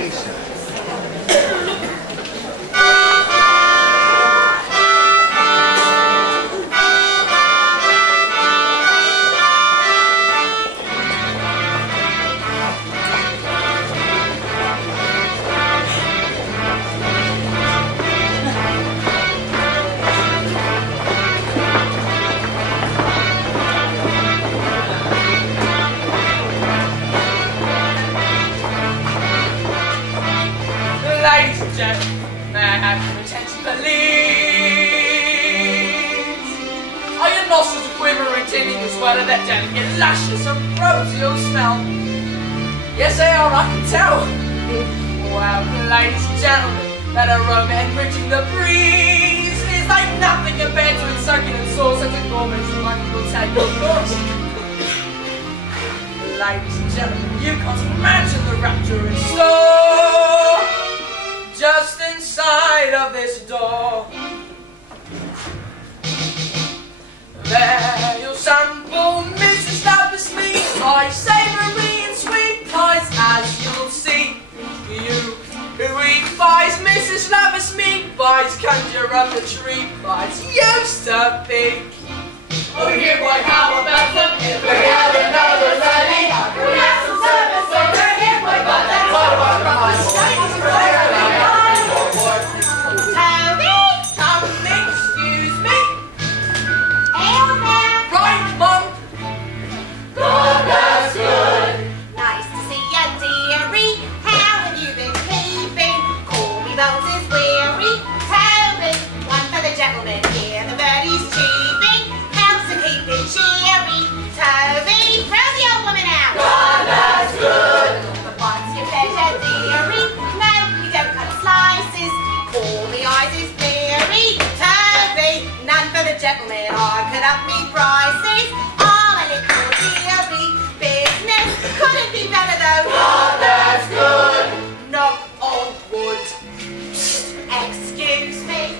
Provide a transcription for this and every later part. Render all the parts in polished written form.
vacation. May I have your attention, please? Are your nostrils quivering, tingling as well as that delicate, luscious, ambrosial smell? Yes, they are, I can tell. Well, ladies and gentlemen, that aroma enriching the breeze is like nothing compared to its succulent sauce of the gourmets like will tell you, of course. Ladies and gentlemen, you can't imagine the rapture in store. Just inside of this door, there you'll sample Mrs. Lover's meat pies, savoury and sweet pies, as you'll see. You who eat pies, Mrs. Lover's meat pies, conjure up the tree pies used to be. Oh, dear boy, how about them? If we have another ready, we have some service over here, boy, but that's all our promise. Gentlemen, I could up me prices. All a little dearie business. Couldn't be better though. God, that's good. Knock on wood. Excuse me.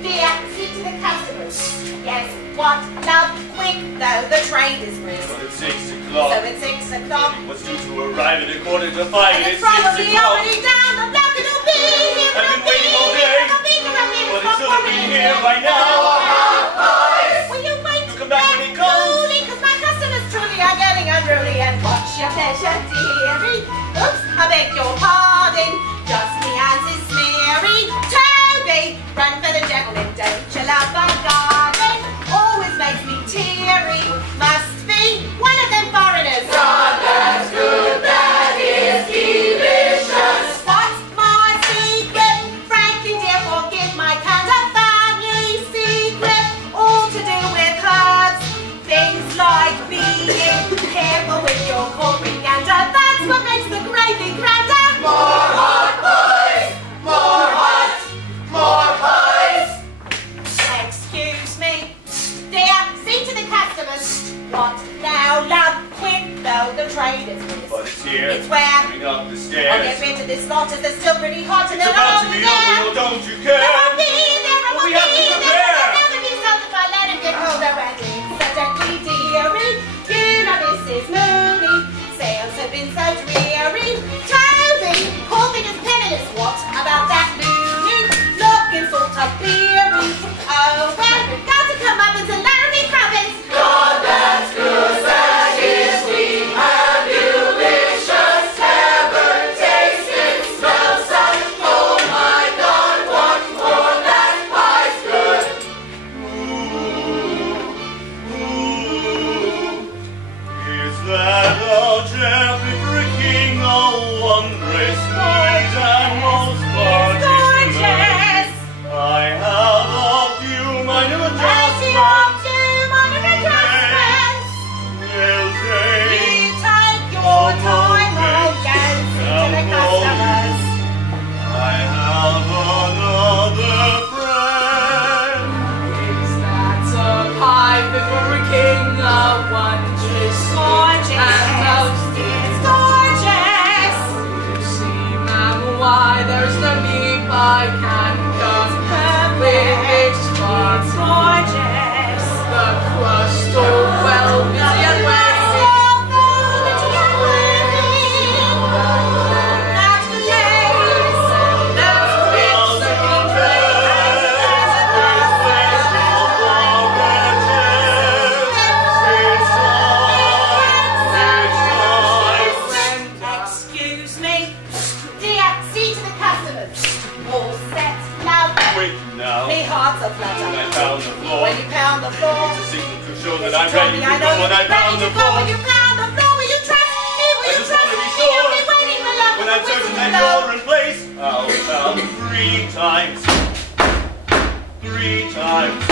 Dear, see to the customers. Yes, what? Love, quick though, the trade is brisk. Well, it's 6 o'clock. So it's 6 o'clock. What's due to arrive at 5:15 And it's it's 6 probably o'clock. already down the block. It'll be here. I've been waiting all day. Well, it should have been here by now. Back when he comes. Because my customers truly are getting unruly. And what's your pleasure, dearie? Oops, I beg your pardon. Just me and his smeary. Toby, run for the gentleman. Don't you love my garden? Always makes me teary. Must be one of them foreigners. God, that's good. That is delicious. What's my secret? Frankly, dear, forgive my kind of family secret. All to do with herbs. Things like being careful with your coriander. That's what makes the gravy grander. More hot pies! More hot! More pies! Excuse me. Dear, see to the customers. What now, love? Quick, though, the trade is brisk. But it's here. It's where? Coming up the I'll stairs. get rid of this lot as they're still pretty hot and It's they're about to over be there. over, don't you care? There won't be, there Well, won't we have to be, prepare. there will never be something I let him get cold already. So gently, dearie, you know Mrs. Mooney. Sales have been so dreary. Toby, poor thing is penniless. What about that loony? Looking sort of beery. Oh, well, got to come up into Laramie province. God, that's good. That is sweet and delicious. Heaven tasted, smells such. Oh my God, what more? That pie's good. Is that a gently breaking, a wondrous, sweet and most particular? Gorgeous. I have a few minor As you adjustments. do, minor adjustments. Will take You take your time, old girl, to the customers. I have another friend. Is that a pie fit for a king? A wondrous, Gorgeous. and most It's gorgeous. You see, ma'am, why there's no need I can come with its far It's gorgeous. the crust all well busy and waiting. That's the the floor. It's a signal to show that I'm ready to go when I pound the floor. When you pound the floor, will you trust me? Will you trust me? You'll be waiting for love. When I'm certain that you're in place, I'll pound 3 times. 3 times.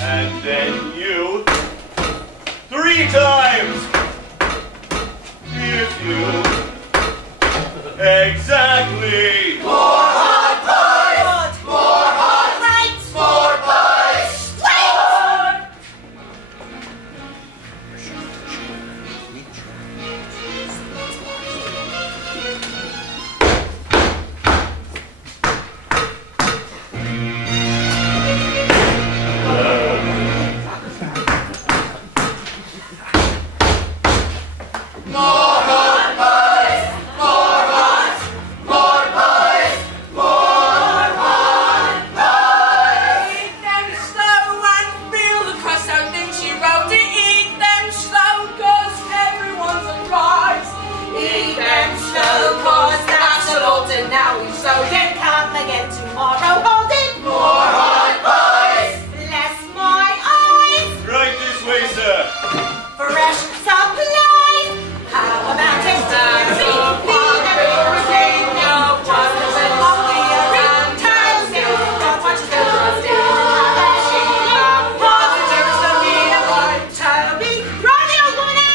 And then you 3 times. If you exactly. More hot pies! More hot! Right! More pies! Wait! More hot pies! More hot! More pies! More hot pies! Eat them slow and feel the crust. Don't think she wrote it. Eat them slow, 'cause everyone's surprised. Eat them slow, 'cause that's an altar now. We've sowed it. Come again tomorrow, hold it! More hot pies! Bless my eyes! Right this way, sir. Fresh supplies! How about it, dearie? Leave everything no one doesn't want me around. Tell me what you do. Tell me, run the old one out!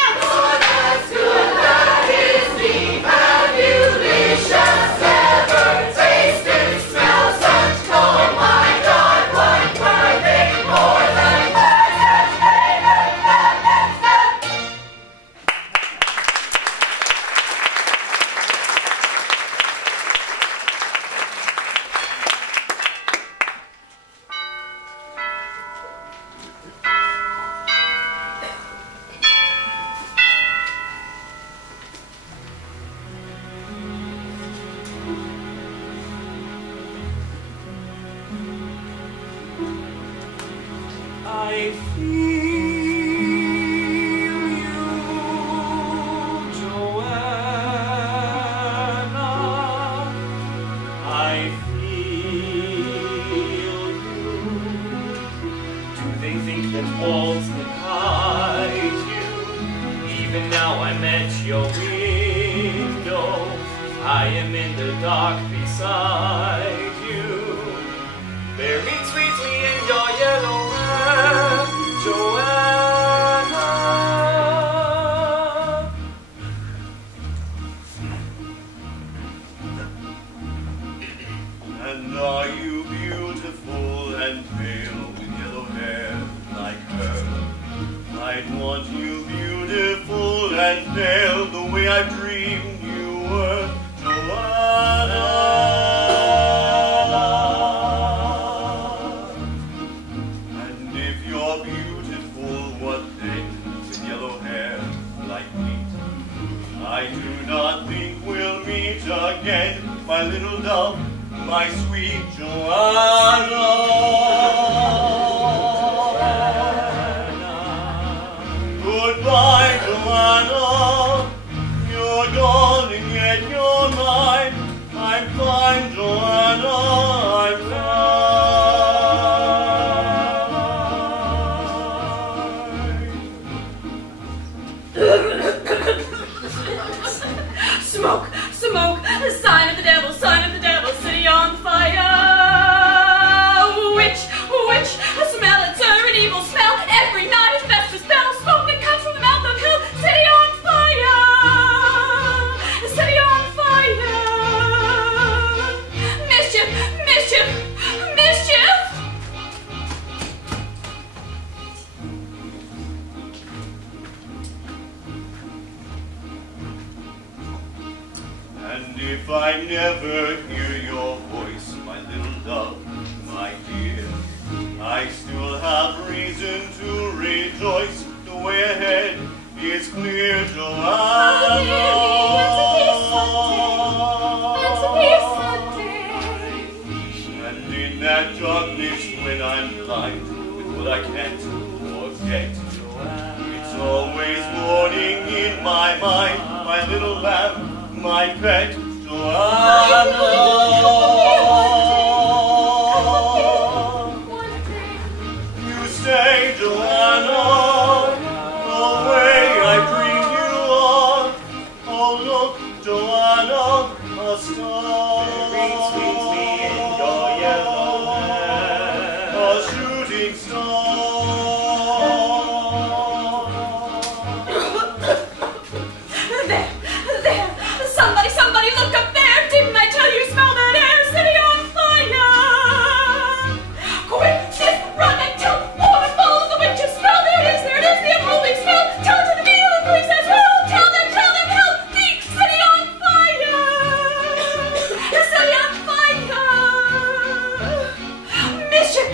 I feel you, Joanna. I feel you. Do they think that walls can hide you? Even now I'm at your window. I am in the dark beside you. Buried sweetly in your yellow hair, Joanna. And are you beautiful and pale with yellow hair like her? I'd want you beautiful and pale the way I dreamed you were, Joanna. Again, my little dove, my sweet Joanna. Goodbye, Joanna. You're gone and yet you're mine. I'm fine, Joanna. I'm Smoke, smoke, sign of the devil, city on fire. Witch, witch, smell it, sir, an evil smell. Every night is best to spell. Smoke that comes from the mouth of hell. City on fire, city on fire. Mischief, mischief, mischief. And if I never hear your voice, my little dove, my dear, I still have reason to rejoice. The way ahead is clear, Joanna. And in that darkness when I'm blind with what I can't forget, it's always morning in my mind, my little lamb, my pet, Joanna. You Oh, look, Joanna, a star. Between me and your yellow hair. A shooting star. There! Somebody look up there! Didn't I tell you smell that air? City on fire! Quick, Sniff, run and tell all the bulls the witches smell! There it is, the unholy smell! Tell it to the people, the police as well! Tell them, help me! City on fire! The city on fire! Mischief!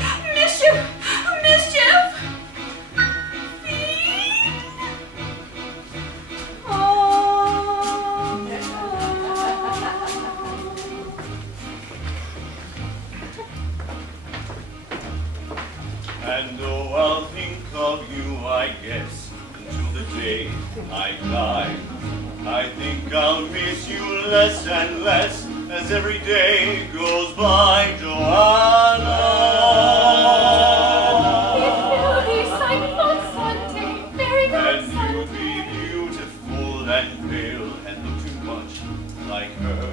And though I'll think of you, I guess, until the day I die, I think I'll miss you less and less as every day goes by, Joanna. It will be Simon on Sunday, very good And Sunday. you'd be beautiful and pale and look too much like her.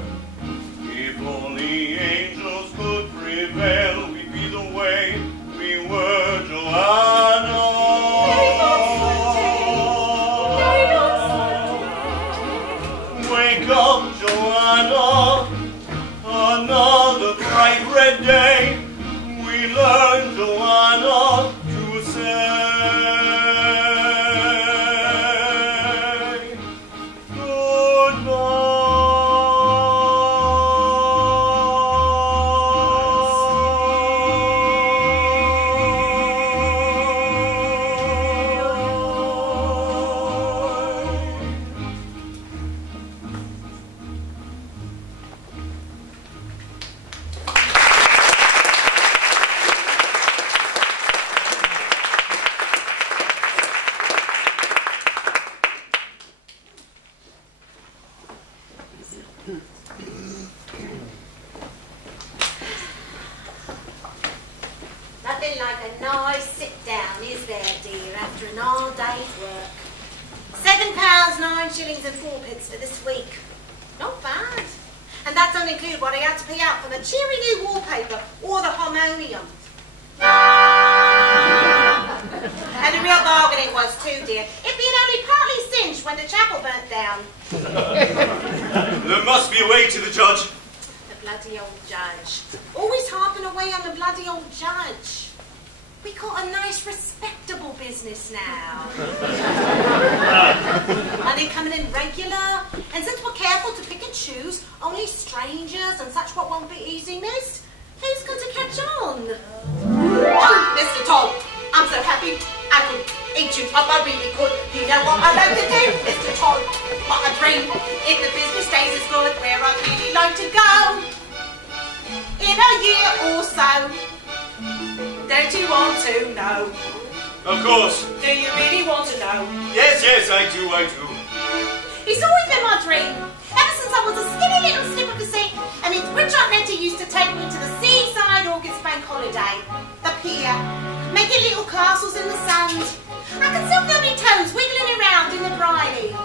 If only angels could prevail, we'd be the way we were, Joanna. Very good Sunday. Wake up, Joanna. Another bright red day. We learn, Joanna, to say Nothing like a nice sit down, is there, dear, after an all day's work. £7, 9 shillings and 4p for this week. Not bad. And that don't include what I had to pay out for the cheery new wallpaper or the harmonium. And a real bargain it was too, dear. It being only partly singed when the chapel burnt down. there must be a way to the judge. The bloody old judge. Always harping away on the bloody old judge. We got a nice, respectable business now. Money coming in regular. And since we're careful to pick and choose, only strangers and such what won't be easy missed, who's going to catch on? Oh, Mr. Todd, I'm so happy I could eat you up. I really could. You know what I like to do, Mr. Todd? What a dream. If the business stays as good, where I'd really like to go. In a year or so. Don't you want to know? Of course. Do you really want to know? Yes, I do. It's always been my dream. Ever since I was a skinny little slip of a sea, and his rich Aunt Nettie used to take me to the seaside August bank holiday, the pier, making little castles in the sand. I could still feel my toes wiggling around in the briny.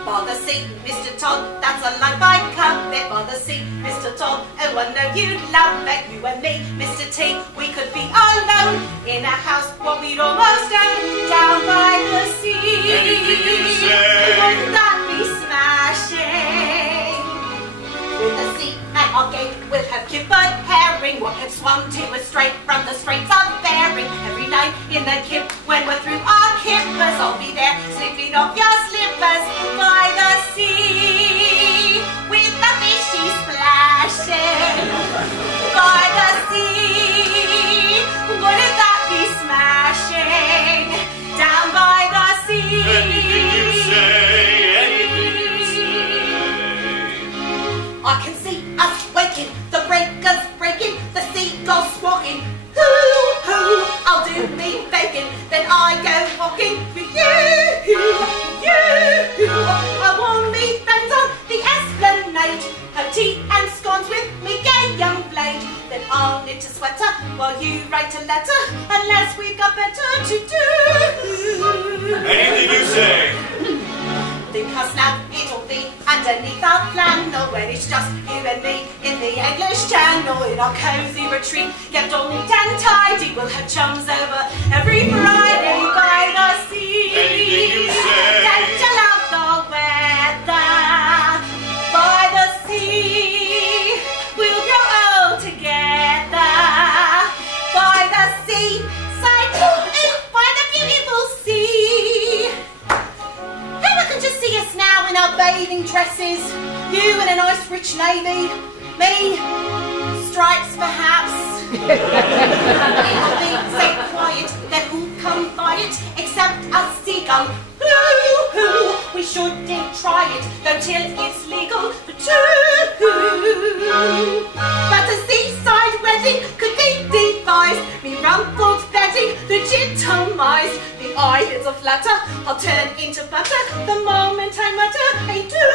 By the sea, Mr. Todd, that's a life I covet. By the sea, Mr. Todd, oh I know you'd love it. You and me, Mr. T, we could be alone in a house what we'd almost own down by the sea. Anything you say. Wouldn't that be smashing? With the sea at our gate, we'll have kippered herring. We'll have swum to us straight from the Straits of Bering. Every night in the kip, when we're through our kippers, I'll be there slipping off your slippers by the sea. With the fishy splashing by the sea. Wouldn't that be smashing? Down by the sea. Anything you say, I can see us waking, the breakers breaking, the seagulls squawking. Hoo-hoo, I'll do me bacon, then I go walking with you. I want me friends on the esplanade, have tea and scones with me gay young blade. Then I'll knit a sweater while you write a letter, unless we've got better to do. Anything you say. Think us now, it'll be underneath our flannel, when it's just you and me in the English Channel, in our cosy retreat, kept all neat and tidy. We'll have chums over every Friday by the sea. Anything you say. Don't you love the weather? By the sea, we'll grow old together. By the sea, side by the beautiful sea. Whoever can just see us now in our bathing dresses? You in a nice rich navy, me, stripes perhaps. It'll be so quiet that who come by it except a seagull. Hoo-hoo, we shouldn't try it, though till it's legal too. But the seaside wedding could be devised, me rumpled bedding legitimized. The eyelids will flutter, I'll turn into butter the moment I mutter a do.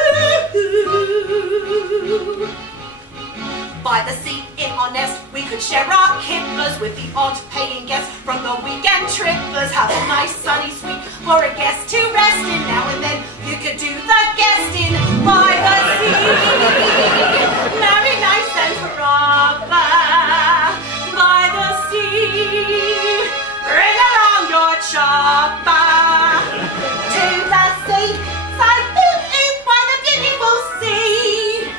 By the sea in our nest, we could share our kippers with the odd paying guests from the weekend trippers. Have a nice sunny suite for a guest to rest in. Now and then you could do the guesting by the sea. Marry nice and proper by the sea. Bring along your chopper to the sea. Side by the beautiful sea.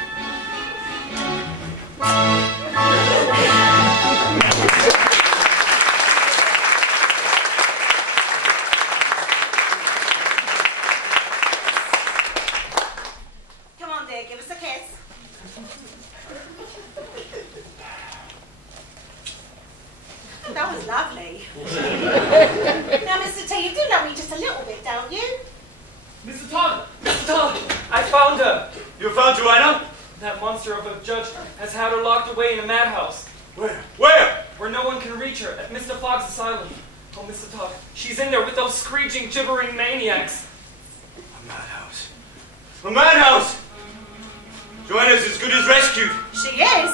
Come on, dear, give us a kiss. That was lovely. Now, Mr. T, you do love me just a little bit, don't you? Mr. Todd! Mr. Todd! I found her! You found Joanna? That monster of a judge has had her locked away in a madhouse. Where? Where? Where no one can reach her, at Mr. Fogg's asylum. Oh, Mr. Todd, she's in there with those screeching, gibbering maniacs. A madhouse. A madhouse! Joanna's as good as rescued. She is.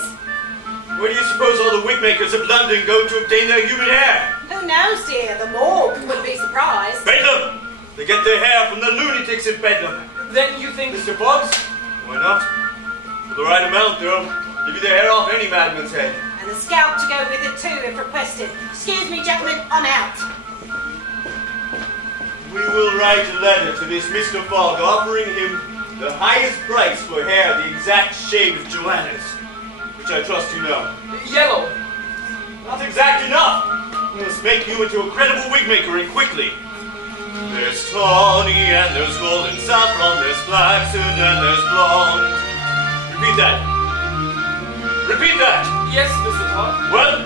Where do you suppose all the wig makers of London go to obtain their human hair? Who knows, dear? The morgue wouldn't be surprised. Bedlam! They get their hair from the lunatics in Bedlam. Then you think... Mr. Fox? Why not? For the right amount, they'll give you the hair off any madman's head. And the scalp to go with it too, if requested. Excuse me, gentlemen, I'm out. We will write a letter to this Mr. Fogg offering him the highest price for hair the exact shade of Joanna's, which I trust you know. Yellow. Not exact enough. We must make you into a credible wig maker, and quickly. There's tawny and there's golden saffron, there's flaxen and there's blonde. Repeat that. Repeat that. Yes, Mr. Todd. Well,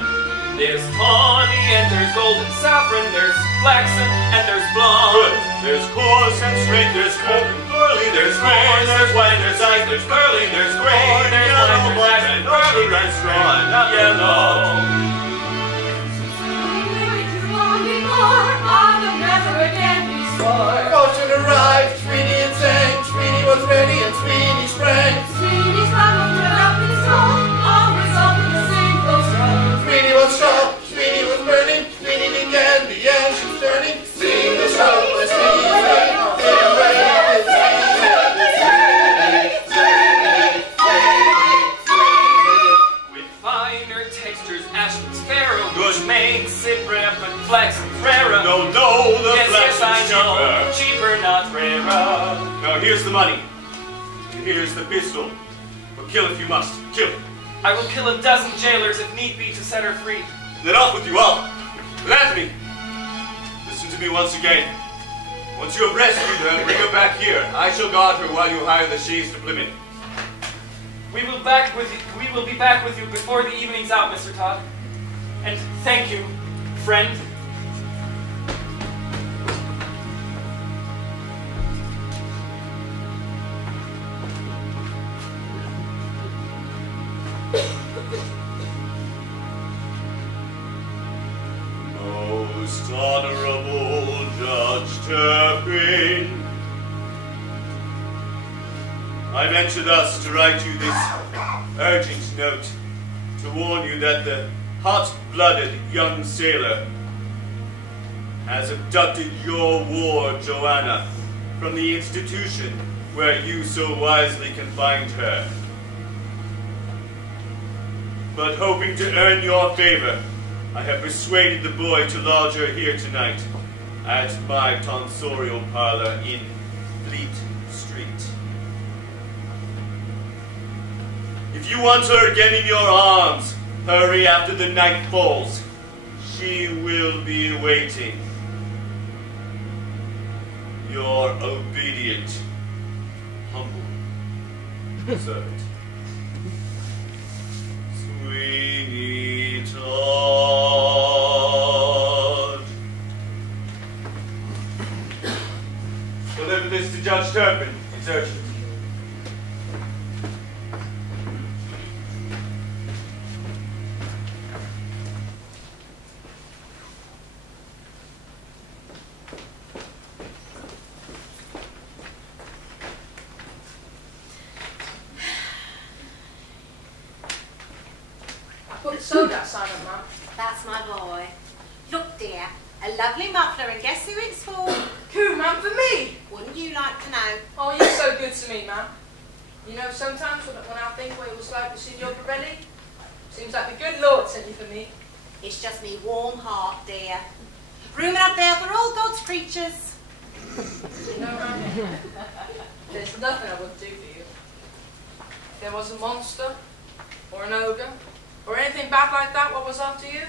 There's tawny and there's golden saffron, there's flaxen and there's blonde. good. There's coarse and straight, there's cold and curly, there's gray, there's white, there's light, there's curly, there's gray, There's yellow, black, and and curly, and straw, and not yellow. Fortune arrived, Sweeney and sang. Sweeney was ready and Sweeney sprang. Sweeney was sharp, Sweeney was burning. Sweeney began the engine turning. Sing the show with Sweeney sang. With finer textures, Ashland's Pharaoh, which makes it rare, but flax and rarer. No, the Yes, flax I is know. cheaper. Cheaper, not rarer. Now here's the money. And here's the pistol. But kill if you must. Kill. I will kill a dozen jailers if need be to set her free. Then off with you all. But Anthony, listen to me once again. Once you have rescued her, bring her back here. I shall guard her while you hire the chaise to Plymouth. We will be back with you before the evening's out, Mr. Todd. And thank you, friend. Most honorable Judge Turpin, I venture thus to write you this urgent note to warn you that the hot-blooded young sailor has abducted your ward, Joanna, from the institution where you so wisely can find her. But hoping to earn your favor, I have persuaded the boy to lodge her here tonight at my tonsorial parlor in Fleet Street. If you want her again in your arms, hurry after the night falls. She will be waiting. Your obedient, humble servant. Sweeney Todd. Deliver this to Judge Turpin. It's urgent. Put soda sign up, Mum. That's my boy. Look, dear, a lovely muffler, and guess who it's for? Who, Mum? For me? Wouldn't you like to know? Oh, you're so good to me, Mum. You know, sometimes when I think what it was like to see your Pirelli, seems like the good Lord sent you for me. It's just me warm heart, dear. Room up there for all God's creatures. You know, Mum, there's nothing I wouldn't do for you. If there was a monster, or an ogre, or anything bad like that, what was after you,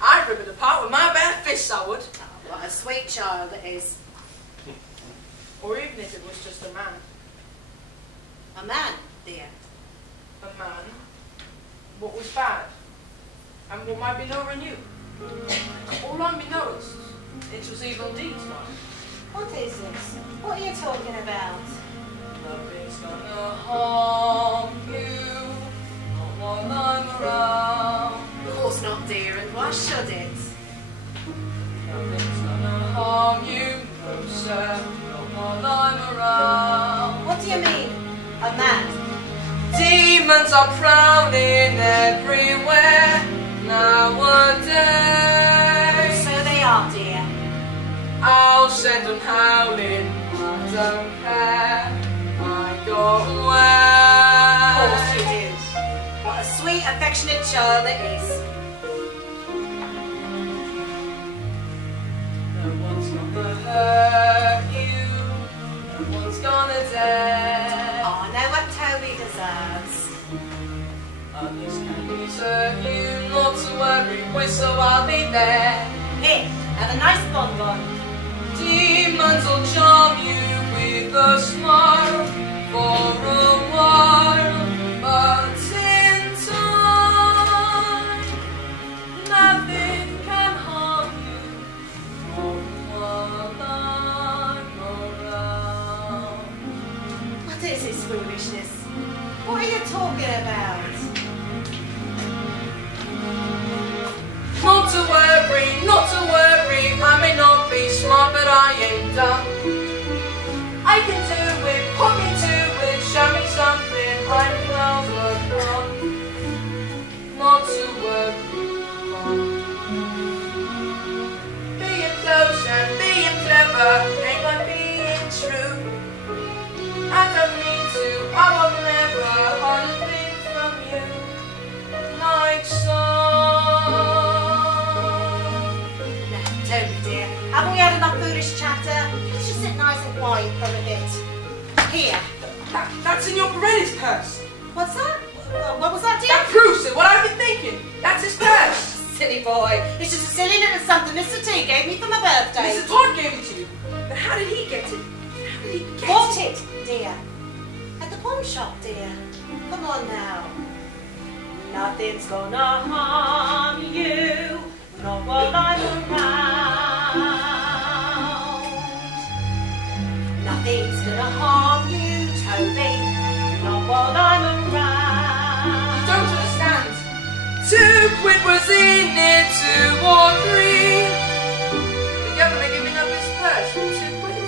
I'd rip it apart with my bare fists, I would. Oh, what a sweet child it is. Or even if it was just a man. A man, dear. A man. What was bad? And what might be lower in you? All I knows, it was evil deeds, Mum. What is this? What are you talking about? Nothing's gonna harm you, not while I'm around. Of course not, dear, and why should it? Nothing's gonna harm you, no sir, not while I'm around. What do you mean, a man? Demons are prowling everywhere nowadays. So they are, dear. I'll send them howling, I don't care, I got away. Of course you do. What a sweet, affectionate child it is. No one's gonna hurt you, no one's gonna dare. Oh, I know what Toby deserves. Others can desert you, not to worry, whistle, I'll be there. Here, have a nice bonbon. Demons will charm you with a smile for a while, but in time, nothing can harm you while I'm around. What is this foolishness? What are you talking about? Not to worry, I may not be smart, but I ain't dumb. I can do it, put me to it, show me something I can overcome. Not to worry, being close and being clever ain't like being true. I don't mean to, I will never hide a thing from you, like so. Toby, dear, haven't we had enough foolish chatter? Let's just sit nice and quiet for a bit. Here. That's in your Pirelli's purse. What's that? What was that, dear? That proves it, what I've been thinking. That's his purse. Silly boy. It's just a silly little something Mr. T gave me for my birthday. Mr. Todd gave it to you. But how did he get it? How did he get Bought it, dear. At the pawn shop, dear. Come on now. Nothing's gonna harm you, not while I'm around. Nothing's gonna harm you, Toby, not while I'm around. You don't understand. 2 quid was in it, 2 or 3. The governor giving up his purse for 2 quid.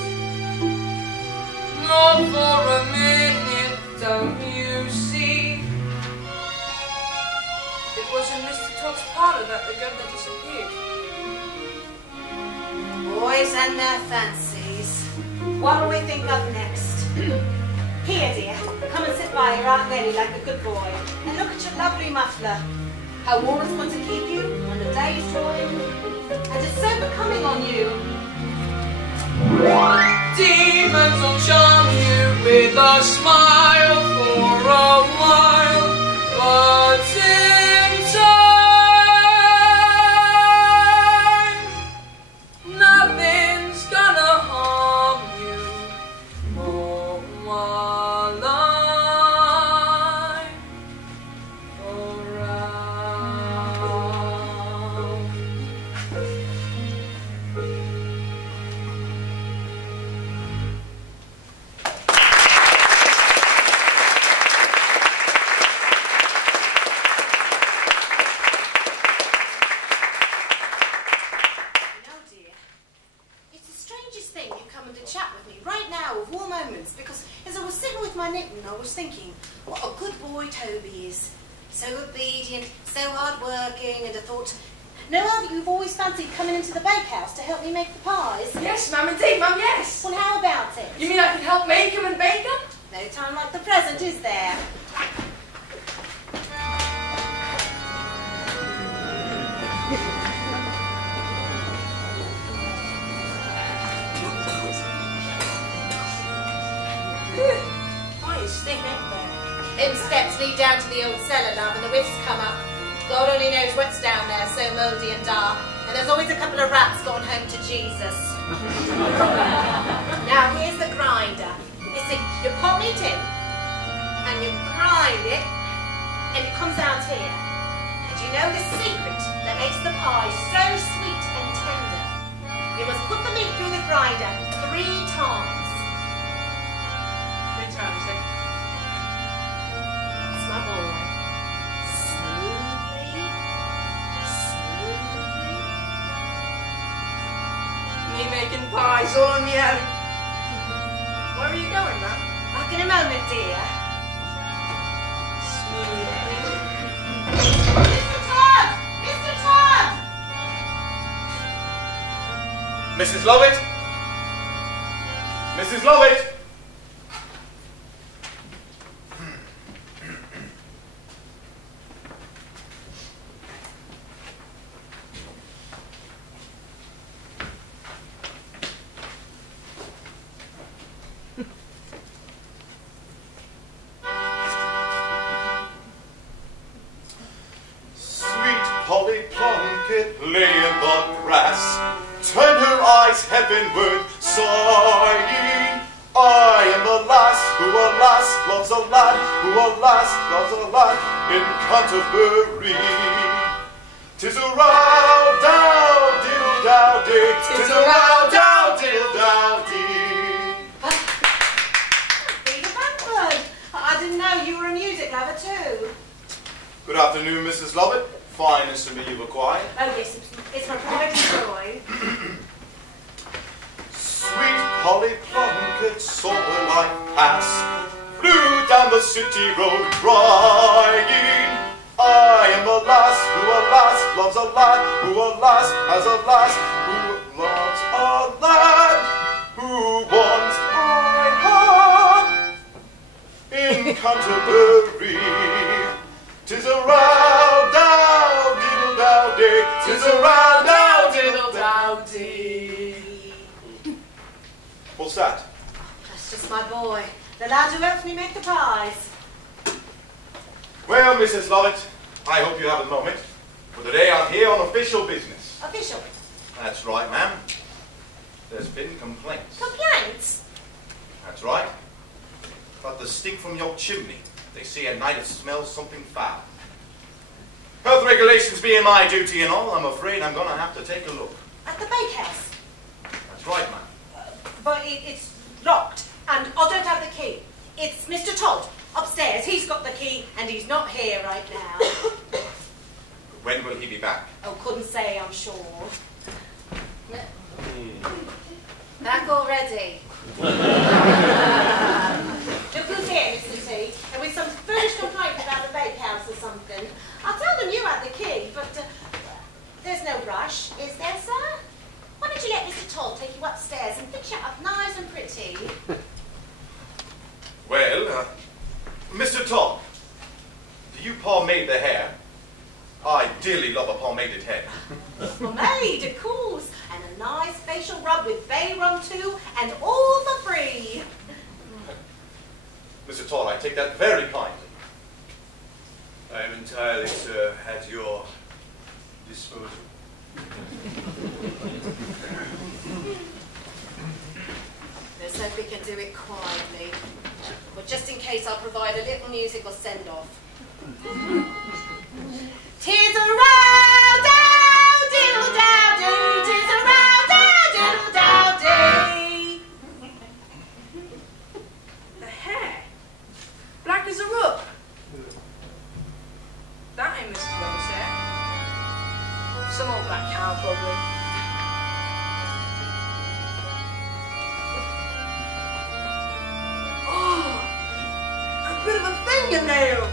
Not for a minute, don't you see? It was in Mr. Todd's parlour that the governor disappeared. Boys and their fancies. What'll we think of next? Here, dear, come and sit by your Aunt Nellie like a good boy. And look at your lovely muffler. How warm it's going to keep you when the day is drawing. And it's so becoming on you. Demons will charm you with a smile for a while, but in time, nothing's gonna harm you all my life around. I was thinking what a good boy Toby is. So obedient, so hard-working, and I thought, no, Albie, you've always fancied coming into the bakehouse to help me make the pies. Yes, Mum, indeed, Mum, yes. Well, how about it? You mean I could help make them and bake them? No time like the present, is there? Them steps lead down to the old cellar, love, and the whiffs come up. God only knows what's down there, so mouldy and dark. And there's always a couple of rats gone home to Jesus. Now, here's the grinder. You see, you pop it in, and you grind it, and it comes out here. And you know the secret that makes the pie so sweet and tender? You must put the meat through the grinder 3 times. 3 times, eh? My boy. Smoothly, smoothly. Me making pies all on my own. Where are you going, Mum? Back in a moment, dear. Smoothly. Mr. Todd! Mr. Todd! Mrs. Lovett? Mrs. Lovett? Heavenward sighing, I am the lass who alas loves a lad, who alas loves a lad in Canterbury. 'Tis a row down diddle dowdy, 'tis a row down diddle dowdy. Peter Bamford, I didn't know you were a music lover too. Good afternoon, Mrs. Lovett. Fine instrument you've acquired. Oh yes, it's my pride and joy. Sweet Polly Plunkett saw her life pass, flew down the city road crying, I am the lass who alas loves a lad, who alas has a lass, who loves a lad, who wants my heart in Canterbury. 'Tis a row down diddle dowdy, 'tis a row down diddle dowdy. What's that? That's just my boy, the lad who helps me make the pies. Well, Mrs. Lovett, I hope you have a moment, for today I'm here on official business. Official? That's right, ma'am. There's been complaints. Complaints? That's right. About the stink from your chimney. They say at night it smells something foul. Health regulations being my duty and all, I'm afraid I'm going to have to take a look. At the bakehouse? That's right, ma'am. But it's locked, and I don't have the key. It's Mr. Todd, upstairs. He's got the key, and he's not here right now. When will he be back? Oh, couldn't say, I'm sure. Back already. Look who's here, Mr. T, and with some foolish complaint about the bakehouse or something. I told them you had the key, but there's no rush, is there, sir? Why don't you let Mr. Todd take you upstairs and fix you up nice and pretty? Mr. Todd, do you pomade the hair? I dearly love a pomaded head. Pomade, of course, and a nice facial rub with bay rum too, and all for free. Mr. Todd, I take that very kindly. I am entirely, sir, at your disposal. Let's hope we can do it quietly. But just in case, I'll provide a little music or send off. Tis a row dow diddle dow dee, tis a row dow diddle dow dee. The hair? Black as a rook. That ain't Mrs. Webb's hair. Some old black cow, probably. A bit of a fingernail.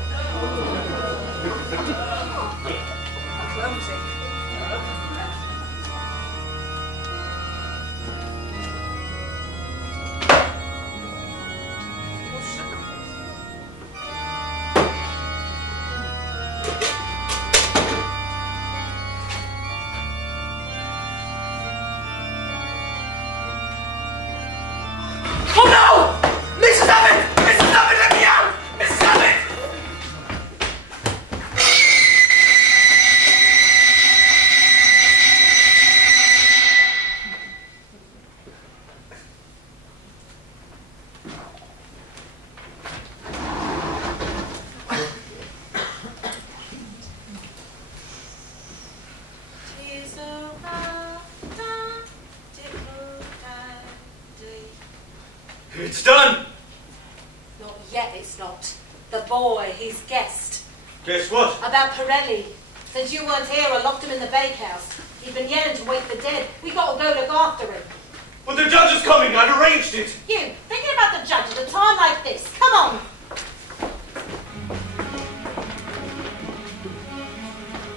Clumsy. Oh no! Mrs. Abbott! Mrs. Abbott, let me out! Mrs. Abbott! Tis a row dow diddle dow dee. It's done! Not yet, it's not. The boy, he's guessed. Guess what? About Pirelli. Since you weren't here, I locked him in the bakehouse. He'd been yelling to wake the dead. We gotta go look after him. But the judge is coming. I'd arranged it. You, thinking about the judge at a time like this. Come on.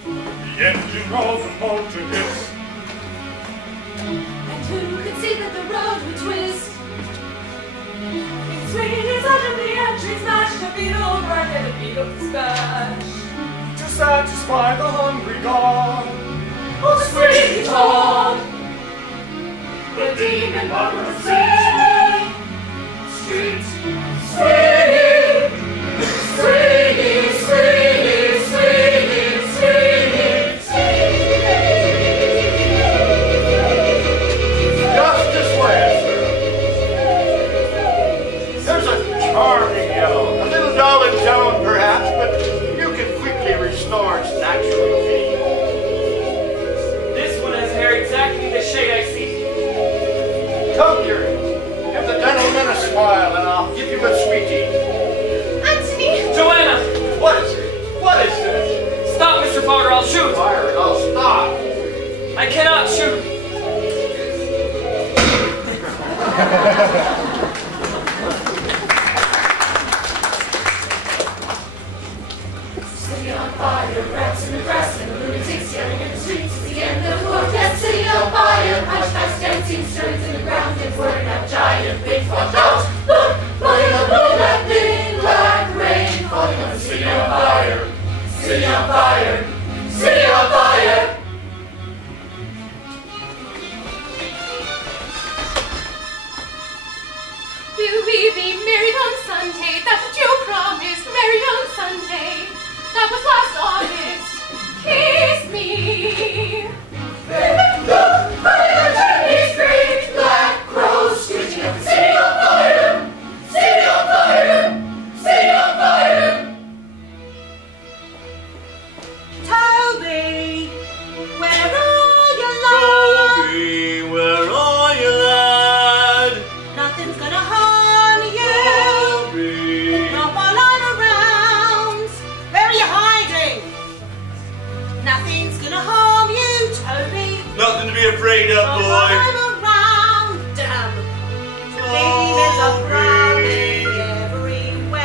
The engine rolls and motor hits. And who could see that the road would twist? Sweeney's under the entry, smashed a beetle, right at a beetle smash. To satisfy the hungry dog. Oh, the Sweeney Todd! The demon mother said, Street, Sweeney, Sweeney, Sweeney, Sweeney, Sweeney, Sweeney. Just this way, sir. There's a charming yellow. A little dull in tone, perhaps, but you can quickly restore its natural beauty. This one has hair exactly the shade I see. Come, dearie. Give the gentleman a smile, and I'll give you a sweetie. Anthony! Joanna! What is it? What is this? Stop, Mr. Potter, I'll shoot! Fire, I'll stop. I cannot shoot. City on fire, rats in the grass and the lunatics yelling in the streets. It's the end of the world, yes, city on fire. Punch past dancing stones in the ground and whirling up giant big watch out. Look, falling up all that big black rain, falling on the city on fire. City on fire, city on fire. Will we be married on Sunday? That's what you promised. Married on Sunday. That was last August. Kiss me. Look, running on Chinese great black crows, screeching at the city on fire. City on fire. City on fire. Toby! Where are you, lad? Toby, where are you, lad? Nothing's gonna harm you. Toby. Not while I'm around. Where are you hiding? Nothing's gonna harm you, Toby. Nothing to be afraid of, Not while boy. I'm around. Damn. Demons are prowling everywhere.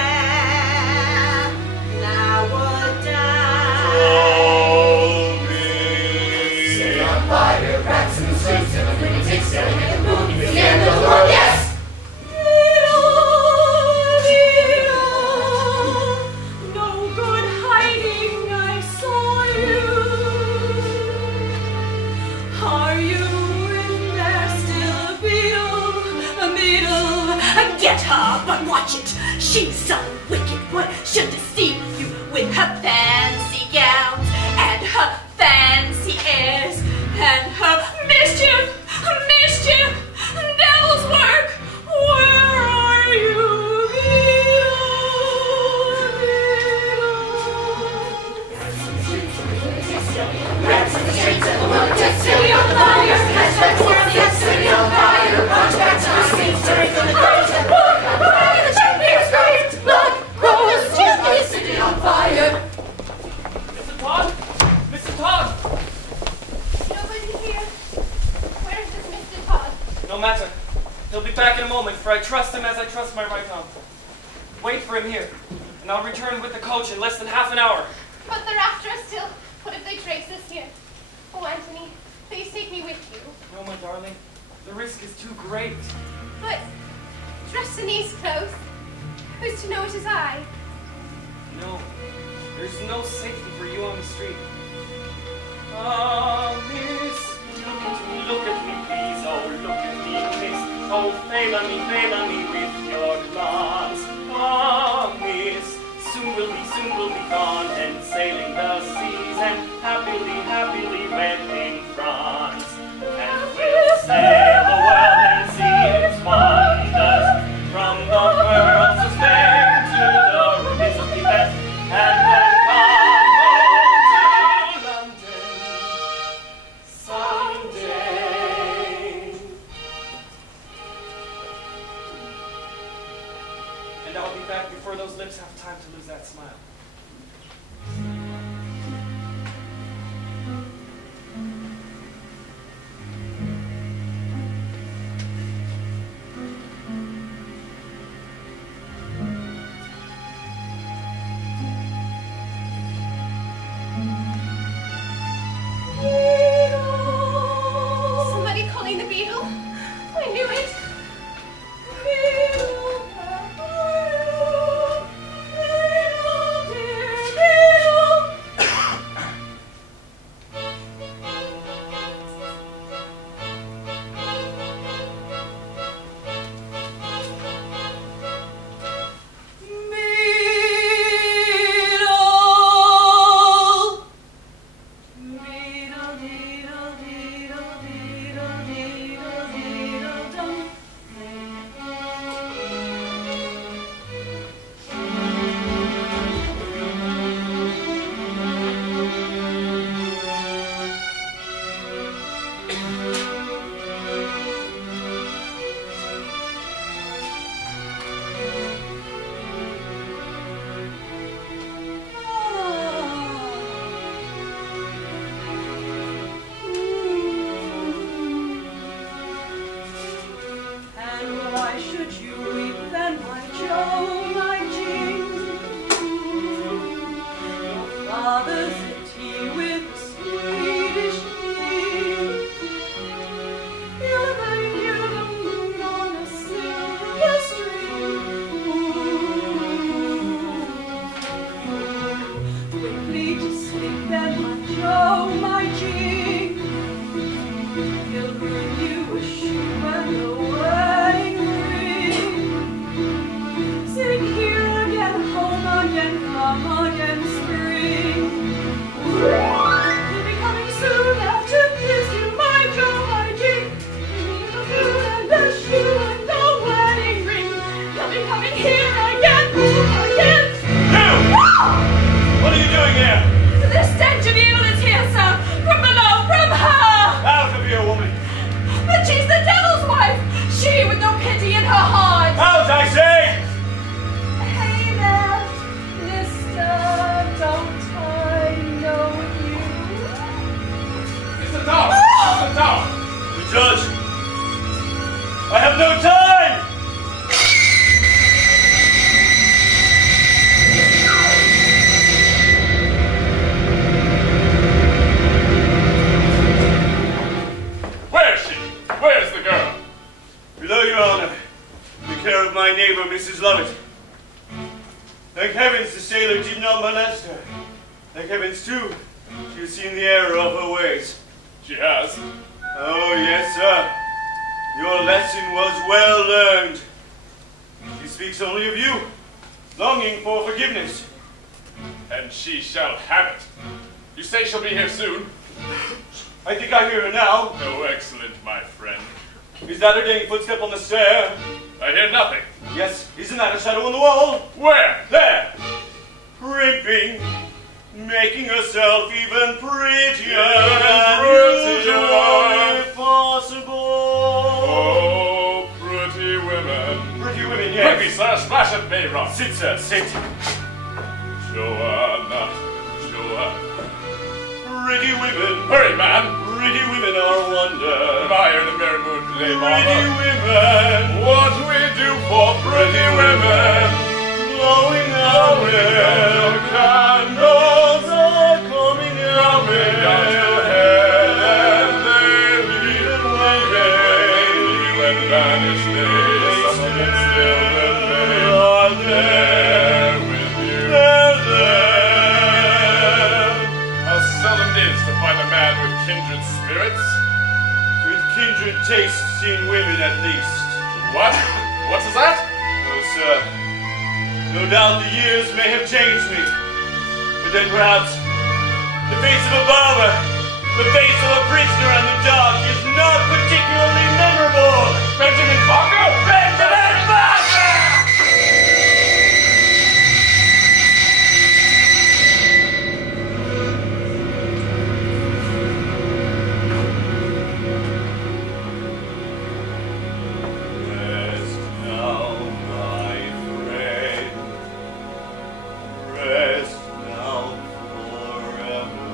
Nowadays. City on fire, rats in the streets, and the lunatics yelling at the moon. It's the end of the world, yes! wicked one should deceive you with her fancy gowns and her fancy airs and her mischief, devil's work. Where are you, Rats in the streets of the world, just city on fire. Catch that world, yes, city on fire. March back to the streets, during the days and look, the champions screamed, blood, rose, champion, city on fire. Mr. Todd? Mr. Todd! Nobody here. Where is this Mr. Todd? No matter. He'll be back in a moment, for I trust him as I trust my right arm. Wait for him here, and I'll return with the coach in less than half an hour. But they're after us still. What if they trace us here? Oh, Anthony, please take me with you. No, my darling. The risk is too great. But dressed in these clothes, who's to know it is I? No. There's no safety for you on the street. Ah, miss, look at me, please. Oh, look at me, miss. Oh, favor me with your glance. Ah, miss, soon we'll be gone and sailing the seas and happily wed in France. And we'll sail the world and see its wonders, from the pearls of Spain to the rubies of Tibet, and then come home to London someday. And I'll be back before those lips have time to lose that smile. Somebody calling the beetle? I knew it. Judge, I have no time! Where is she? Where's the girl? Below, Your Honor, in the care of my neighbor, Mrs. Lovett. Thank heavens the sailor did not molest her. Thank heavens, too, she has seen the error of her ways. She has. Oh, yes, sir. Your lesson was well learned. She speaks only of you. longing for forgiveness. And she shall have it. You say she'll be here soon? I think I hear her now. Oh, excellent, my friend. Is that her daily footstep on the stair? I hear nothing. Yes, isn't that a shadow on the wall? Where? There! Primping, making herself even prettier than usual, if possible. Oh, pretty women. Pretty women, yes. Quickly, sir, splash at me, Rock. Sit, sir, sit. Joanna. Pretty women. Hurry, man. Pretty women are a wonder. Admire the merry moon today, Pretty Mama. women. What we do for pretty women. Blowing out their candles are coming down to heaven. They lead and waving. When vanished days, some of them still remain. Are there with you. They're there. How seldom it is to find a man with kindred spirits. With kindred tastes in women at least. What? What is that? Oh, sir. No doubt the years may have changed me. But then perhaps the face of a barber, the face of a prisoner in the dark is not particularly memorable. Benjamin Barker? Benjamin Barker! Rest now, my friend. Rest now forever.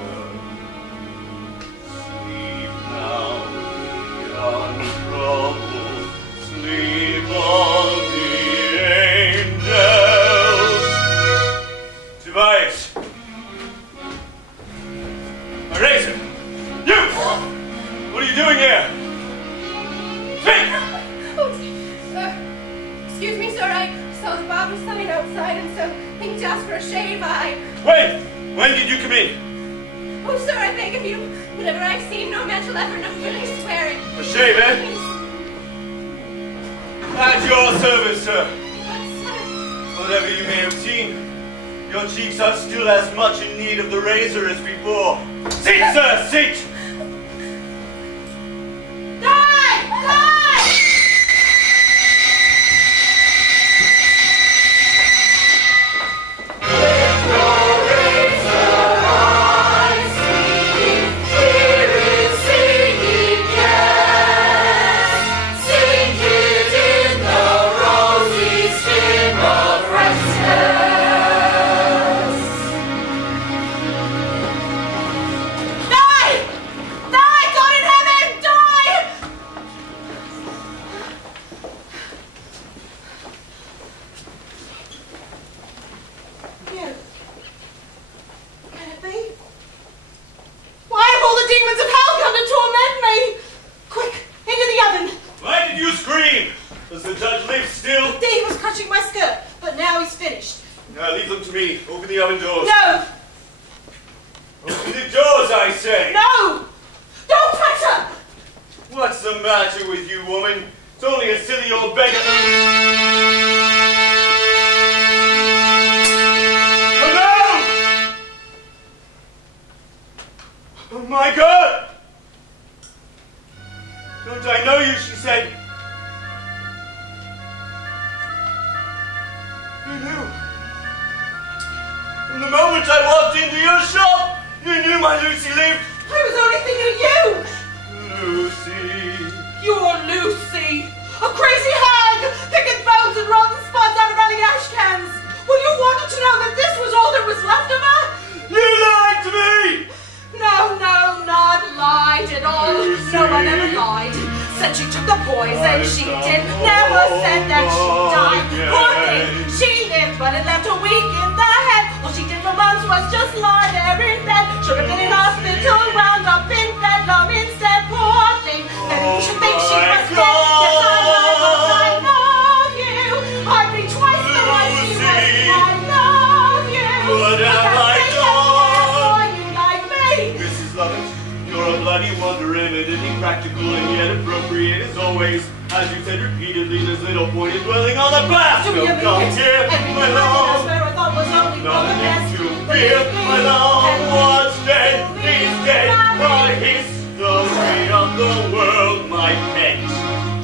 Sleep now, the untroubled. Sleep on the angels. Tobias. A razor. You! What are you doing here? Speak! Excuse me, sir, I saw the barber sign outside, and so came to ask for a shave. When did you come in? Oh, sir, I beg of you, whatever I've seen, no man shall ever know, really swearing. A shave, eh? At your service, sir. But, sir, Whatever you may have seen, your cheeks are still as much in need of the razor as before. Sit, sir, sit! Die! Die! Open the oven doors. No! Open the doors, I say! No! Don't touch her! What's the matter with you, woman? It's only a silly old beggar. Hello! Oh my God! Don't I know you, she said. You knew. From the moment I walked into your shop, you knew my Lucy lived. I was only thinking of you! Lucy. You're Lucy! A crazy hag! Picking bones and rotten spots out of running ash cans! Well, you wanted to know that this was all that was left of her? You lied to me! No, not lied at all. Lucy. No one ever lied. Said she took the poison, she did. Never said that she died. Poor thing, she lived, but it left her weak in the head. All she did for months was just lie there in bed. Should have been in hospital, wound up in bedlam instead. Poor thing, maybe you should think she was dead. Yes, I love you. I'd be twice the one she was. I love you. What have I done? You like me. Mrs. Lovett, you're a bloody wonder, eminently practical and yet appropriate as always. As you said repeatedly, this little point is dwelling on the past. Will come here, my love. Nothing to fear, my love was dead. He's dead. My history of the world, my pet.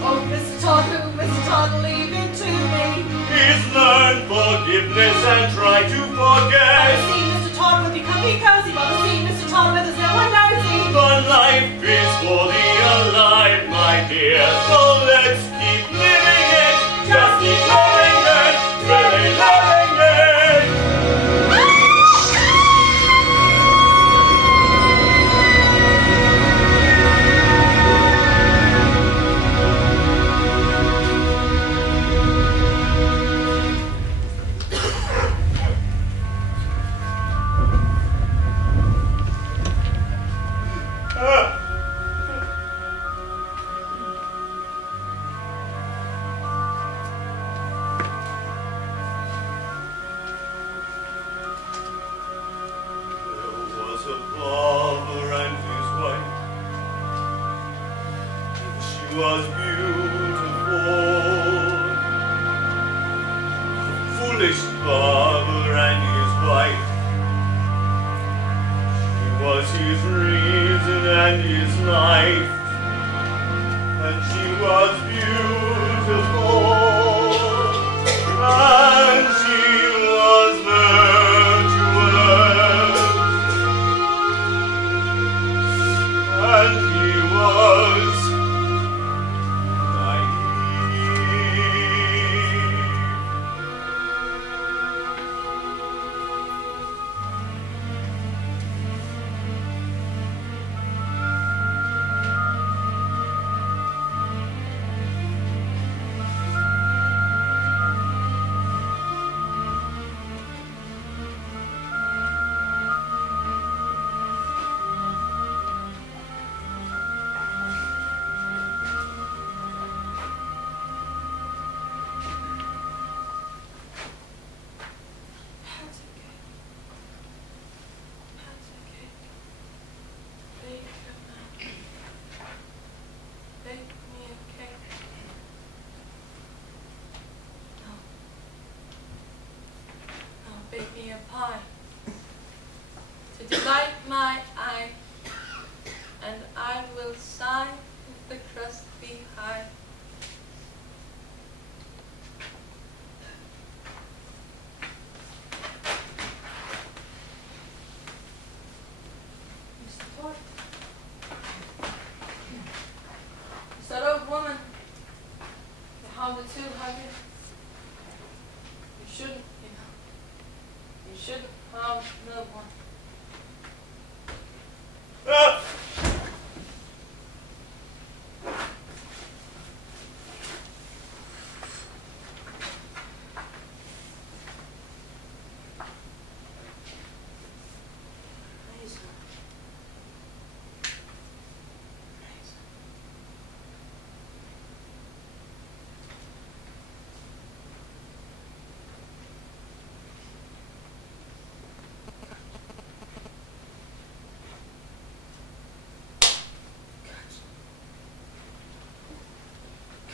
Oh, Mr. Todd, Mr. Todd, leave it to me. He's learned forgiveness and tried to forget. See, Mr. Todd would be comfy cozy, but see, Mr. Todd, where there's no one nosy. But life is for the alive, my dear. So let's keep living it. Just keep loving it. Really loving it. Was beautiful, a foolish father and his wife. She was his reason and his life, and she was beautiful, and she was virtuous, and he was my eye, and I will sigh if the crust be high. Mr. Todd, is that old woman you harmed too, have you? You shouldn't, you know. You shouldn't harm no one.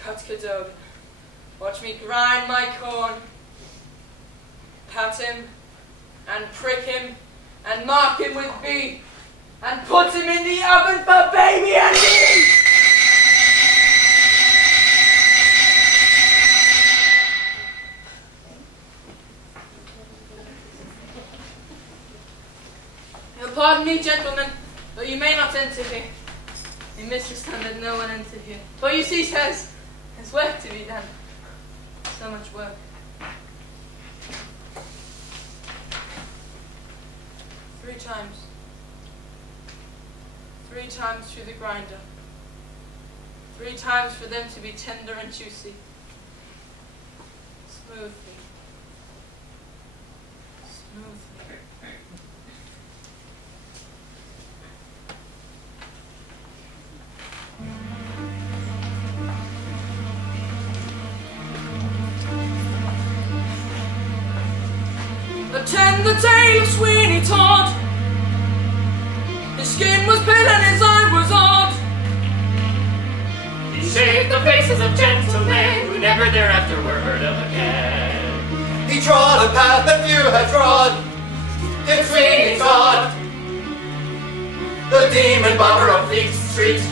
Cut Cadogan. Watch me grind my corn. Pat him, and prick him, and mark him with B, and put him in the oven for baby and me! You'll pardon me, gentlemen, but you may not enter here. Your mistress commanded no one enter here. For you see, says, there's work to be done. So much work. Three times through the grinder. 3 times for them to be tender and juicy. Smoothly. Smoothly. Attend the tale of Sweeney Todd. His skin was pale and his eye was odd. He shade the faces of gentlemen who never thereafter were heard of again. He trod a path that few had trod, did Sweeney Todd, the demon barber of Fleet Street.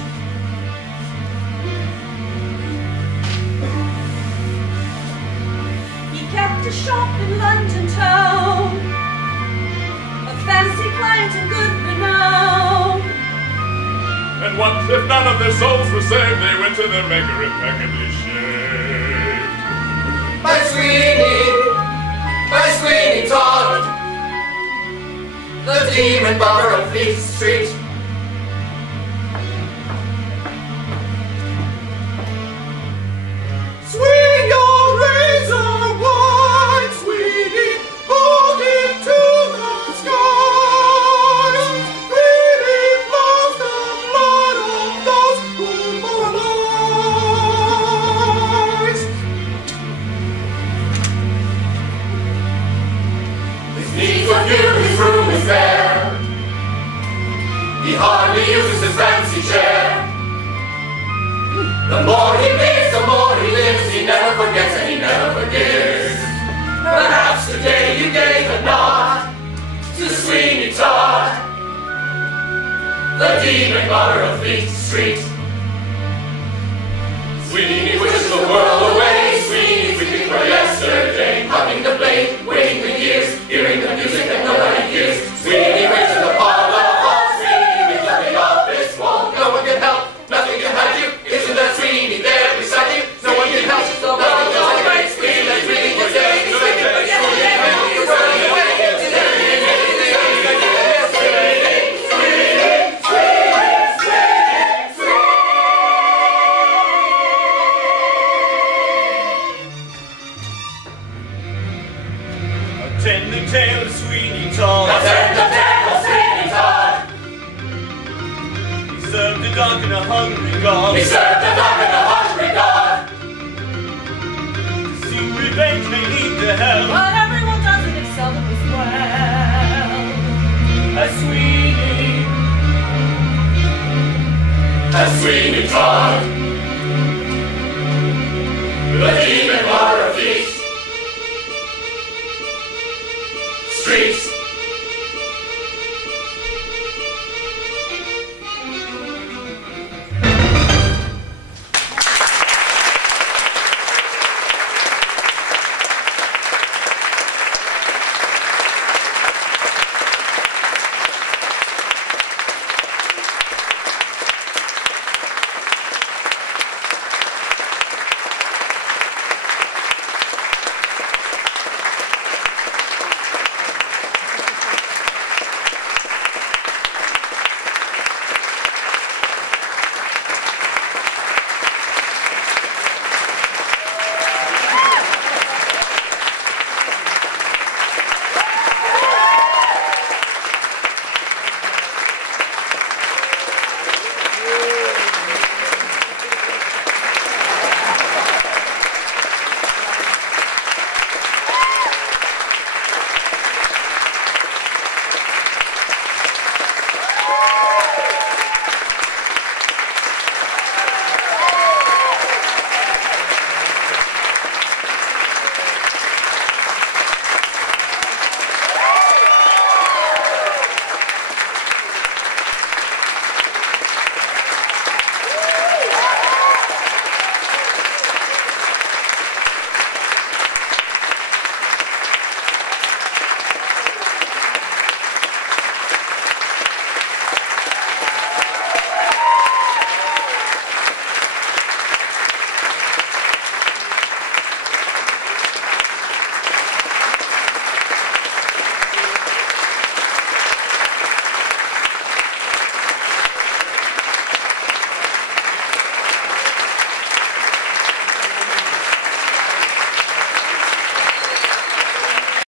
He kept a shop in London town, a fancy client and good renown. And what if none of their souls were saved? They went to their maker impeccably shaved. By Sweeney Todd, the demon barber of Fleet Street. Swing your razor wide, Sweeney, hold it to the skies. Freely flows the blood of those who moralize. His needs are few, his room is bare. He hardly uses his fancy chair. The more he makes, the more he lives. He never forgets and he never forgives. Perhaps today you gave a nod to Sweeney Todd, the demon barber of Fleet Street. Sweeney wishes the world away. Sweeney waiting for yesterday, hugging the blade, waiting for years, hearing the music that nobody hears. Sweeney waits in the parlor hall. Sweeney waits on the office wall. No one can help, nothing can hide you. Isn't that Sweeney there beside you? No one can help, no one can tolerate. Sweeney that's really the day. Attend the tale of Sweeney Todd. Attend the tale of Sweeney Todd. He served the dog and a hungry god. He served the dog and a hungry god. To seek revenge may lead to hell. But everyone does it if seldom as well. As Sweeney, As Sweeney Todd, the demon barber of Fleet Street.